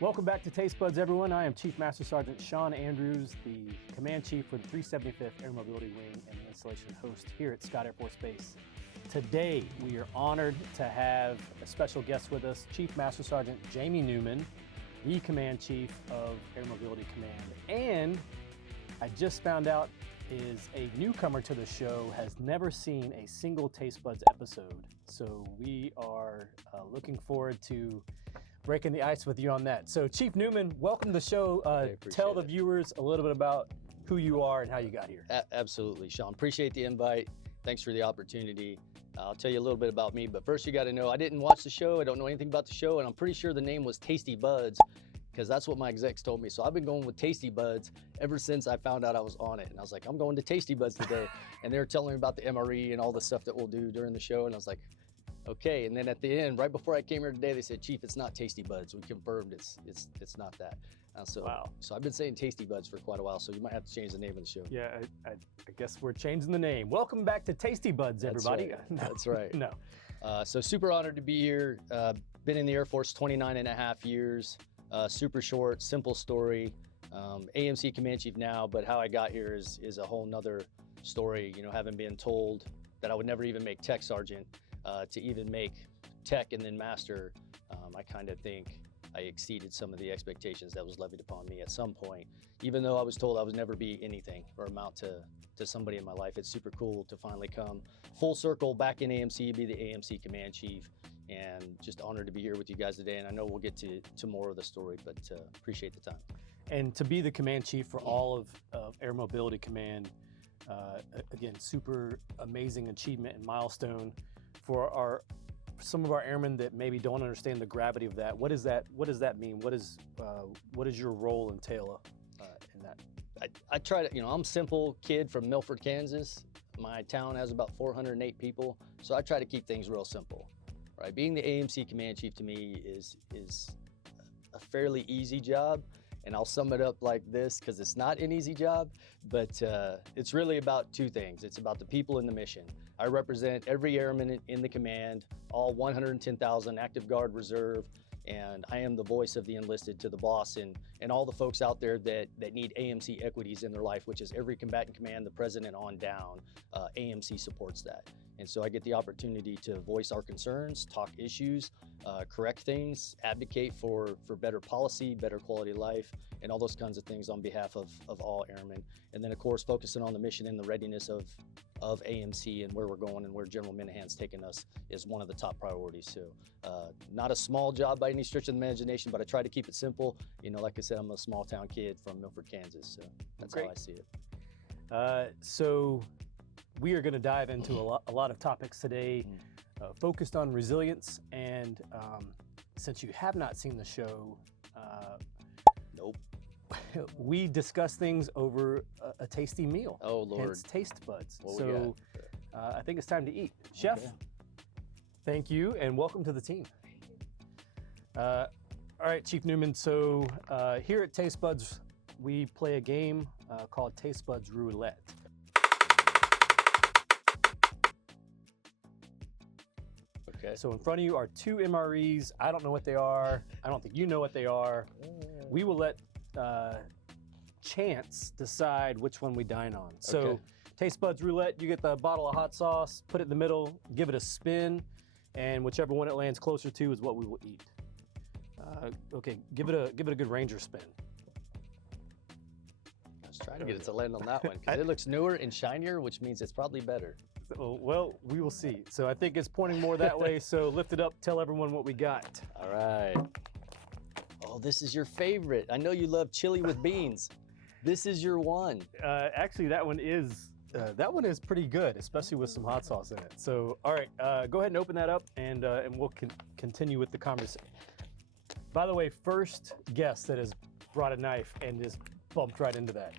Welcome back to Taste Budz, everyone. I am Chief Master Sergeant Sean Andrews, the Command Chief for the 375th Air Mobility Wing and the installation host here at Scott Air Force Base. Today, we are honored to have a special guest with us, Chief Master Sergeant Jamie Newman, the Command Chief of Air Mobility Command. And I just found out is a newcomer to the show, has never seen a single Taste Budz episode. So we are looking forward to breaking the ice with you on that. So Chief Newman, welcome to the show. Tell the viewers a little bit about who you are and how you got here. Absolutely, Sean. Appreciate the invite. Thanks for the opportunity. I'll tell you a little bit about me, but first you got to know I didn't watch the show. I don't know anything about the show, and I'm pretty sure the name was Taste Budz because that's what my execs told me. So I've been going with Taste Budz ever since I found out I was on it. And I was like, I'm going to Taste Budz today. And they were telling me about the MRE and all the stuff that we'll do during the show. And I was like, okay. And then at the end, right before I came here today, they said, Chief, it's not Taste Budz. We confirmed it's not that. So I've been saying Taste Budz for quite a while, so you might have to change the name of the show. Yeah, I guess we're changing the name. Welcome back to Taste Budz, everybody. That's right. No. So super honored to be here. Been in the Air Force 29 and a half years. Super short, simple story. AMC Command Chief now, but how I got here is a whole nother story. You know, having been told that I would never even make Tech Sergeant, to even make Tech and then Master, I kind of think I exceeded some of the expectations that was levied upon me at some point. Even though I was told I would never be anything or amount to somebody in my life, it's super cool to finally come full circle back in AMC, be the AMC Command Chief, and just honored to be here with you guys today. And I know we'll get to more of the story, but appreciate the time. And to be the Command Chief for all of Air Mobility Command, again, super amazing achievement and milestone for some of our airmen that maybe don't understand the gravity of that. What does that mean? What does your role entail in that? I try to, I'm a simple kid from Milford, Kansas. My town has about 408 people, so I try to keep things real simple. Right? Being the AMC Command Chief to me is a fairly easy job, and I'll sum it up like this because it's not an easy job, but it's really about two things. It's about the people and the mission. I represent every airman in the command, all 110,000 active guard reserve, and I am the voice of the enlisted to the boss and all the folks out there that need AMC equities in their life, which is every combatant command, the president on down. AMC supports that. And so I get the opportunity to voice our concerns, talk issues, correct things, advocate for better policy, better quality of life, and all those kinds of things on behalf of all airmen. And then of course, focusing on the mission and the readiness of AMC and where we're going and where General Minahan's taking us is one of the top priorities. So not a small job by any stretch of the imagination, but I try to keep it simple. Like I said, I'm a small town kid from Milford, Kansas. So that's how I see it. So we are going to dive into a lot of topics today, focused on resilience. And since you have not seen the show, nope. We discuss things over a tasty meal. Oh, Lord. Hence Taste Budz. What so I think it's time to eat. Chef, thank you and welcome to the team. All right, Chief Newman. So here at Taste Budz, we play a game called Taste Budz Roulette. Okay. So in front of you are two MREs. I don't know what they are. I don't think you know what they are. We will let chance decide which one we dine on. So Taste Budz Roulette, you get the bottle of hot sauce, put it in the middle, give it a spin, and whichever one it lands closer to is what we will eat. Okay, give it a good Ranger spin. I was trying to get it to land on that one because it looks newer and shinier, which means it's probably better. Well, we will see. So I think it's pointing more that way. So lift it up, tell everyone what we got. All right. Oh, this is your favorite. I know you love chili with beans. This is your one. Actually, that one is pretty good, especially with some hot sauce in it. So, all right, go ahead and open that up, and we'll continue with the conversation. By the way, first guest that has brought a knife and just bumped right into that.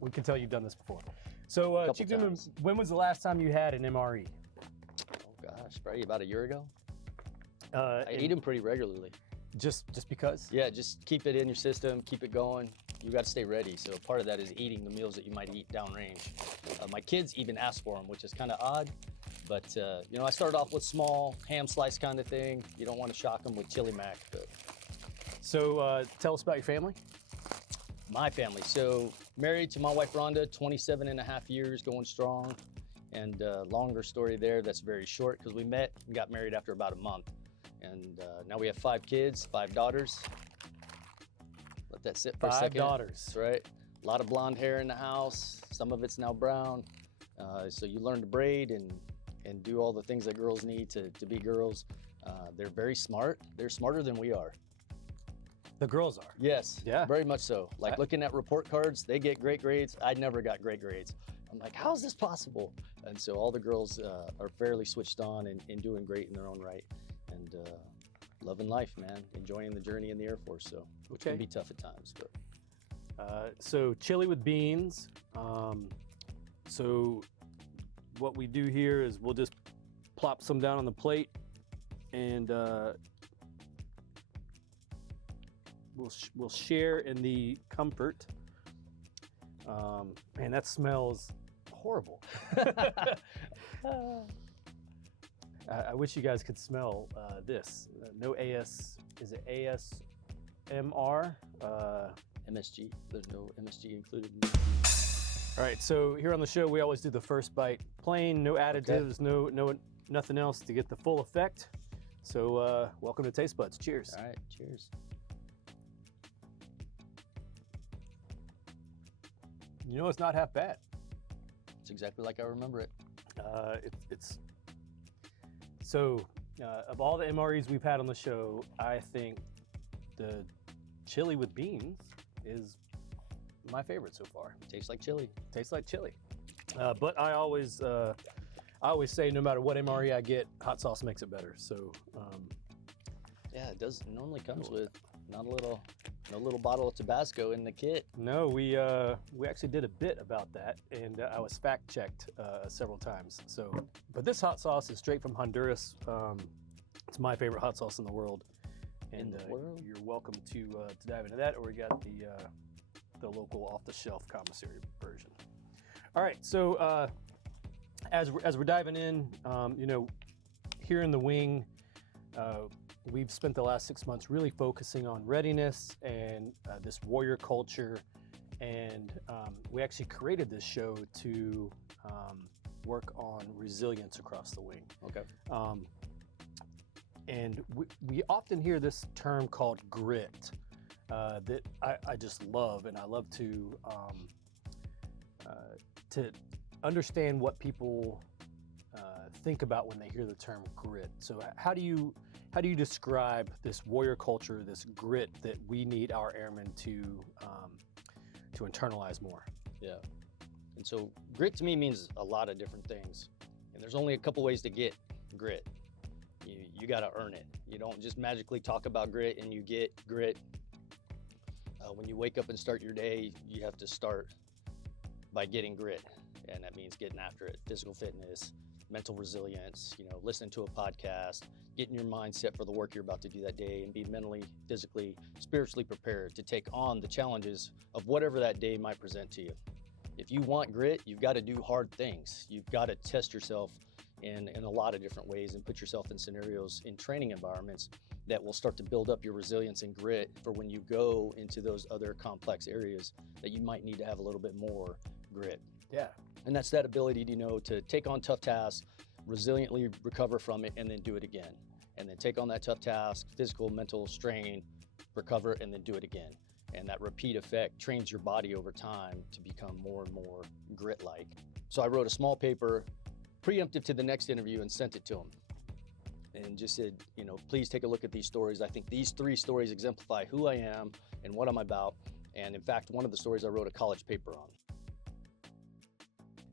We can tell you've done this before. So, Chief Newman, when was the last time you had an MRE? Oh gosh, probably about a year ago. I eat them pretty regularly. Just because? Yeah, just keep it in your system, keep it going. You got to stay ready. So part of that is eating the meals that you might eat downrange. My kids even ask for them, which is kind of odd. But I started off with small ham slice kind of thing. You don't want to shock them with chili mac, but So tell us about your family. My family. So married to my wife, Rhonda, 27 and a half years, going strong. And longer story there, that's very short because we met and got married after about a month. And now we have 5 kids, 5 daughters. Let that sit for a second. 5 daughters. That's right. A lot of blonde hair in the house. Some of it's now brown. So you learn to braid and do all the things that girls need to be girls. They're very smart. They're smarter than we are. The girls are. Yes, Yeah. very much so. Like looking at report cards, they get great grades. I never got great grades. I'm like, how is this possible? And so all the girls are fairly switched on and doing great in their own right. And loving life, man. Enjoying the journey in the Air Force. So which can be tough at times. But So chili with beans. So what we do here is we'll just plop some down on the plate, and we'll share in the comfort. Man, that smells horrible. I wish you guys could smell this. No AS, is it ASMR? MSG, there's no MSG included. All right, so here on the show, we always do the first bite plain, no additives, no nothing else to get the full effect. So welcome to Taste Budz. Cheers. All right, cheers. You know, it's not half bad. It's exactly like I remember it. It's so of all the MREs we've had on the show, I think the chili with beans is my favorite so far. Tastes like chili. Tastes like chili. But I always say no matter what MRE I get, hot sauce makes it better. So Yeah, it does. It normally comes with no little bottle of Tabasco in the kit. no, we actually did a bit about that, and I was fact checked several times. So, but this hot sauce is straight from Honduras. It's my favorite hot sauce in the world. And you're welcome to dive into that, or we got the local off-the-shelf commissary version. All right, so as we're diving in, you know, here in the wing, we've spent the last 6 months really focusing on readiness and this warrior culture, and we actually created this show to work on resilience across the wing. Okay. And we often hear this term called grit that I just love, and I love to understand what people think about when they hear the term grit. So how do you describe this warrior culture, this grit that we need our airmen to internalize more? Yeah. And so grit to me means a lot of different things, and there's only a couple ways to get grit. You got to earn it. You don't just magically talk about grit and you get grit. When you wake up and start your day, you have to start by getting grit, and that means getting after it. Physical fitness, mental resilience, you know, listening to a podcast, getting your mindset for the work you're about to do that day, and be mentally, physically, spiritually prepared to take on the challenges of whatever that day might present to you. If you want grit, you've got to do hard things. You've got to test yourself in a lot of different ways and put yourself in scenarios in training environments that will start to build up your resilience and grit for when you go into those other complex areas that you might need to have a little bit more grit. Yeah. And that's that ability to, you know, to take on tough tasks, resiliently recover from it, and then do it again. And then take on that tough task, physical, mental strain, recover, and then do it again. And that repeat effect trains your body over time to become more and more grit-like. So I wrote a small paper preemptive to the next interview and sent it to him. And just said, you know, please take a look at these stories. I think these 3 stories exemplify who I am and what I'm about. And in fact, one of the stories I wrote a college paper on.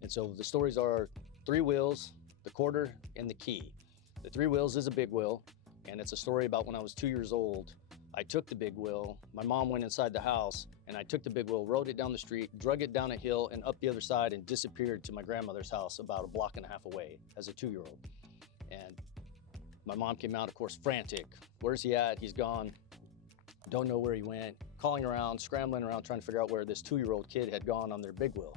And so the stories are 3 wheels, the quarter, and the key. The 3 wheels is a big wheel, and it's a story about when I was 2 years old. I took the big wheel, my mom went inside the house, and I took the big wheel, rode it down the street, drug it down a hill and up the other side, and disappeared to my grandmother's house about a block and a half away as a 2-year-old. And my mom came out, of course, frantic. Where's he at? He's gone. Don't know where he went. Calling around, scrambling around, trying to figure out where this 2-year-old kid had gone on their big wheel.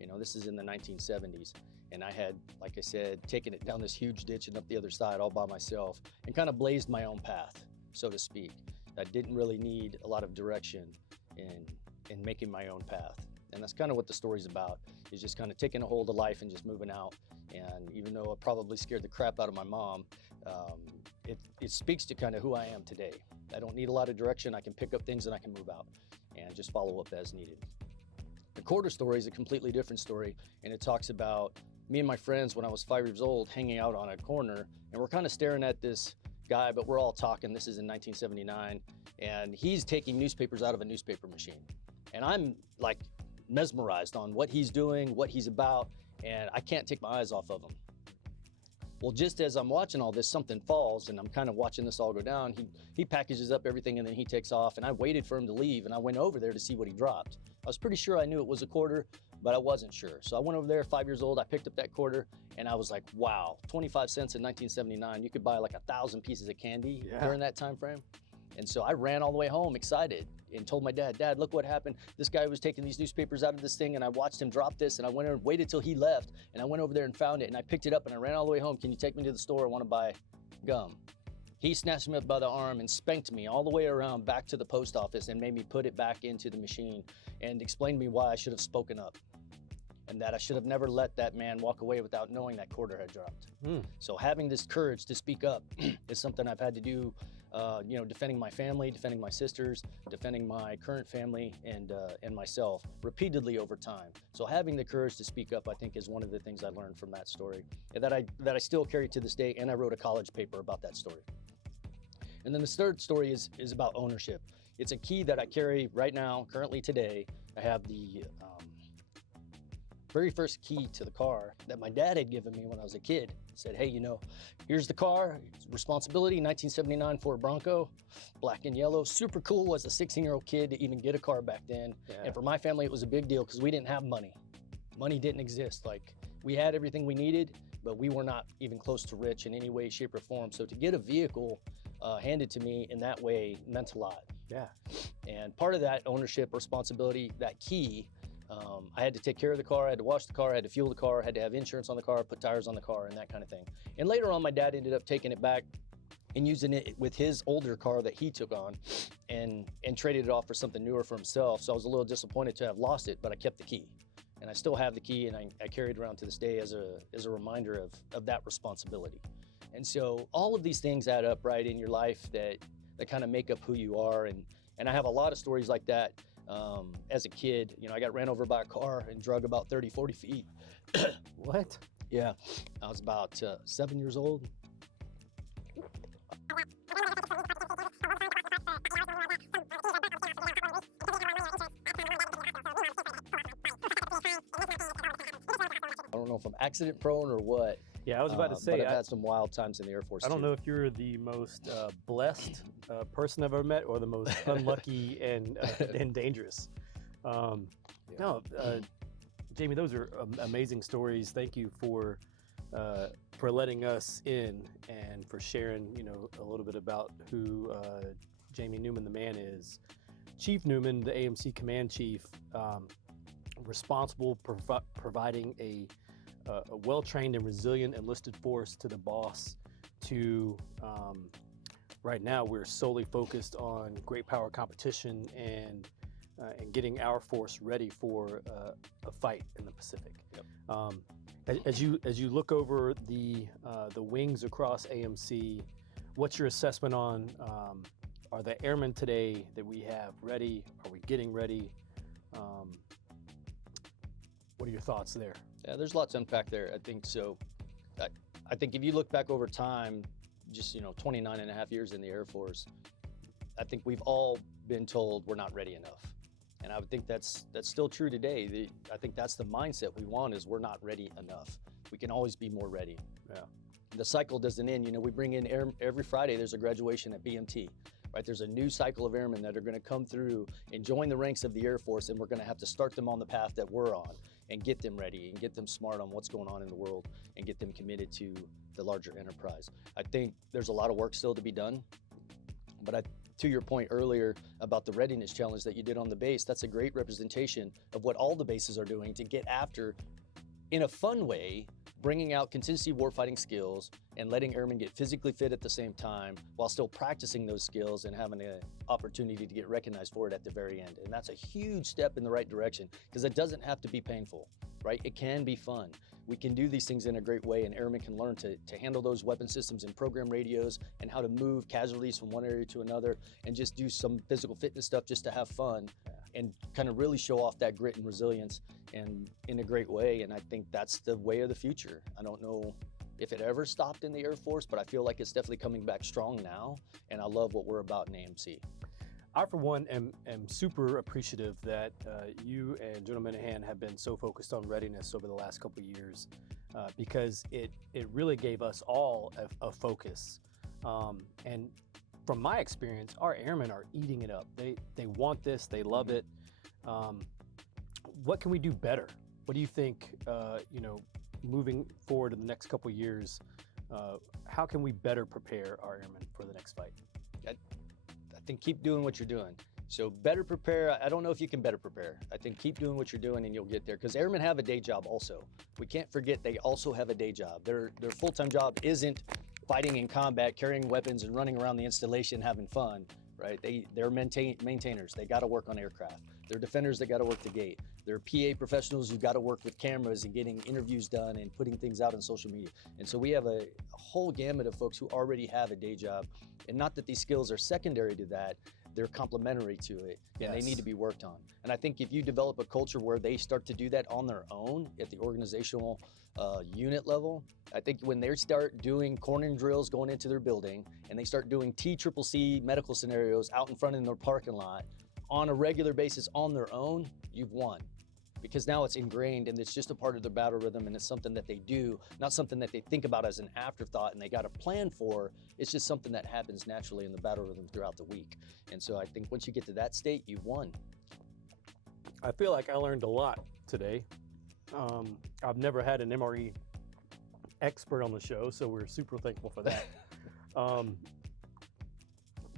You know, this is in the 1970s. And I had, like I said, taken it down this huge ditch and up the other side all by myself and kind of blazed my own path, so to speak. that didn't really need a lot of direction in making my own path. And that's kind of what the story's about, is just kind of taking a hold of life and just moving out. And even though I probably scared the crap out of my mom, it speaks to kind of who I am today. I don't need a lot of direction. I can pick up things and I can move out and just follow up as needed. The quarter story is a completely different story, and it talks about me and my friends when I was 5 years old hanging out on a corner, and we're kind of staring at this guy, but we're all talking. This is in 1979, and he's taking newspapers out of a newspaper machine. And I'm like mesmerized on what he's doing, what he's about, and I can't take my eyes off of him. Well, just as I'm watching all this, something falls, and I'm kind of watching this all go down. He packages up everything, and then he takes off, and I waited for him to leave, and I went over there to see what he dropped. I was pretty sure I knew it was a quarter, but I wasn't sure. So I went over there, 5 years old, I picked up that quarter, and I was like, wow, 25 cents in 1979, you could buy like 1,000 pieces of candy during that time frame. And so I ran all the way home excited and told my dad, Dad, look what happened. This guy was taking these newspapers out of this thing, and I watched him drop this, and I went and waited till he left, and I went over there and found it, and I picked it up, and I ran all the way home. Can you take me to the store? I want to buy gum. He snatched me up by the arm and spanked me all the way around back to the post office and made me put it back into the machine and explained to me why I should have spoken up and that I should have never let that man walk away without knowing that quarter had dropped. So having this courage to speak up is something I've had to do, defending my family, defending my sisters, defending my current family and myself repeatedly over time. So having the courage to speak up, I think, is one of the things I learned from that story and that I still carry to this day, and I wrote a college paper about that story. And then the third story is about ownership. It's a key that I carry right now, currently today. I have the very first key to the car that my dad had given me when I was a kid. He said, hey, here's the car, it's responsibility, 1979 Ford Bronco, black and yellow, super cool as a 16-year-old kid to even get a car back then. Yeah. And for my family, it was a big deal because we didn't have money. Money didn't exist. Like, we had everything we needed, but we were not even close to rich in any way, shape, or form. So to get a vehicle handed to me in that way meant a lot. Yeah. And part of that ownership responsibility, that key, I had to take care of the car, I had to wash the car, I had to fuel the car, I had to have insurance on the car, put tires on the car, and that kind of thing. And later on, my dad ended up taking it back and using it with his older car that he took on and traded it off for something newer for himself. So I was a little disappointed to have lost it, but I kept the key. And I still have the key, and I carry it around to this day as a reminder of that responsibility. And so all of these things add up, right, in your life that kind of make up who you are. And I have a lot of stories like that. As a kid, I got ran over by a car and drug about 30, 40 feet. What? Yeah, I was about 7 years old. I don't know if I'm accident prone or what. Yeah, I was about to say, but I've had some wild times in the Air Force. I don't know if you're the most blessed person I've ever met or the most unlucky and dangerous. Jamie, those are amazing stories. Thank you for letting us in and for sharing, a little bit about who Jamie Newman, the man, is. Chief Newman, the AMC Command Chief, responsible providing a well-trained and resilient enlisted force to the boss. Right now, we're solely focused on great power competition and getting our force ready for a fight in the Pacific. Yep. As you look over the wings across AMC, what's your assessment on are the airmen today that we have ready? Are we getting ready? What are your thoughts there? Yeah, there's lots to unpack there. I think so. I think if you look back over time, just 29 and a half years in the Air Force, I think we've all been told we're not ready enough. And I would think that's still true today. I think that's the mindset we want, is we're not ready enough. We can always be more ready. Yeah. The cycle doesn't end. We bring in every Friday, there's a graduation at BMT. Right, there's a new cycle of airmen that are going to come through and join the ranks of the Air Force, and we're going to have to start them on the path that we're on and get them ready and get them smart on what's going on in the world and get them committed to the larger enterprise. I think there's a lot of work still to be done, but to your point earlier about the readiness challenge that you did on the base, that's a great representation of what all the bases are doing to get after, in a fun way, bringing out contingency warfighting skills and letting airmen get physically fit at the same time while still practicing those skills and having an opportunity to get recognized for it at the very end. And that's a huge step in the right direction, because it doesn't have to be painful, right? It can be fun. We can do these things in a great way, and airmen can learn to handle those weapon systems and program radios and how to move casualties from one area to another and just do some physical fitness stuff just to have fun and kind of really show off that grit and resilience and in a great way. And I think that's the way of the future. I don't know if it ever stopped in the Air Force, but I feel like it's definitely coming back strong now, and I love what we're about in AMC. I, for one, am super appreciative that you and General Minahan have been so focused on readiness over the last couple of years, because it really gave us all a focus. And from my experience, our airmen are eating it up. They want this, they love it. What can we do better? What do you think, moving forward in the next couple of years, how can we better prepare our airmen for the next fight? I think keep doing what you're doing. So better prepare, I don't know if you can better prepare. I think keep doing what you're doing and you'll get there, because airmen have a day job also. We can't forget they also have a day job. Their full-time job isn't fighting in combat, carrying weapons and running around the installation having fun, right? They're maintainers. They got to work on aircraft. They're defenders that got to work the gate. They're PA professionals who got to work with cameras and getting interviews done and putting things out on social media. And so we have a whole gamut of folks who already have a day job. And not that these skills are secondary to that, they're complementary to it, and they need to be worked on. And I think if you develop a culture where they start to do that on their own at the organizational unit level, I think when they start doing cornering drills going into their building, and they start doing TCCC medical scenarios out in front in their parking lot on a regular basis on their own, you've won. Because now it's ingrained and it's just a part of their battle rhythm, and it's something that they do, not something that they think about as an afterthought and they got a plan for. It's just something that happens naturally in the battle rhythm throughout the week. And so I think once you get to that state, you've won. I feel like I learned a lot today. I've never had an MRE expert on the show, so we're super thankful for that.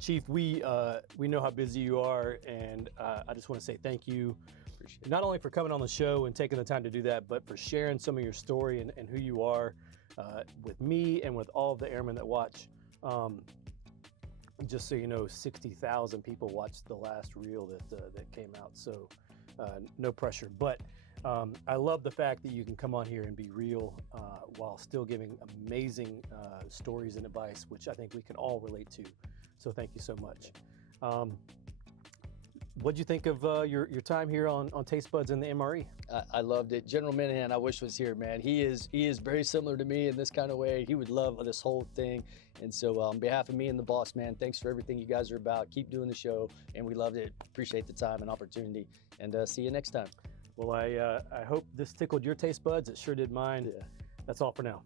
Chief, we know how busy you are, and I just want to say thank you. Not only for coming on the show and taking the time to do that, but for sharing some of your story and who you are with me and with all of the airmen that watch. Just so you know, 60,000 people watched the last reel that came out, so no pressure. But I love the fact that you can come on here and be real while still giving amazing stories and advice, which I think we can all relate to. So thank you so much. What'd you think of your time here on Taste Budz and the MRE? I loved it. General Minahan, I wish was here, man. He is very similar to me in this kind of way. He would love this whole thing. And so on behalf of me and the boss, man, thanks for everything you guys are about. Keep doing the show, and we loved it. Appreciate the time and opportunity, and see you next time. Well, I hope this tickled your taste buds. It sure did mine. Yeah. That's all for now.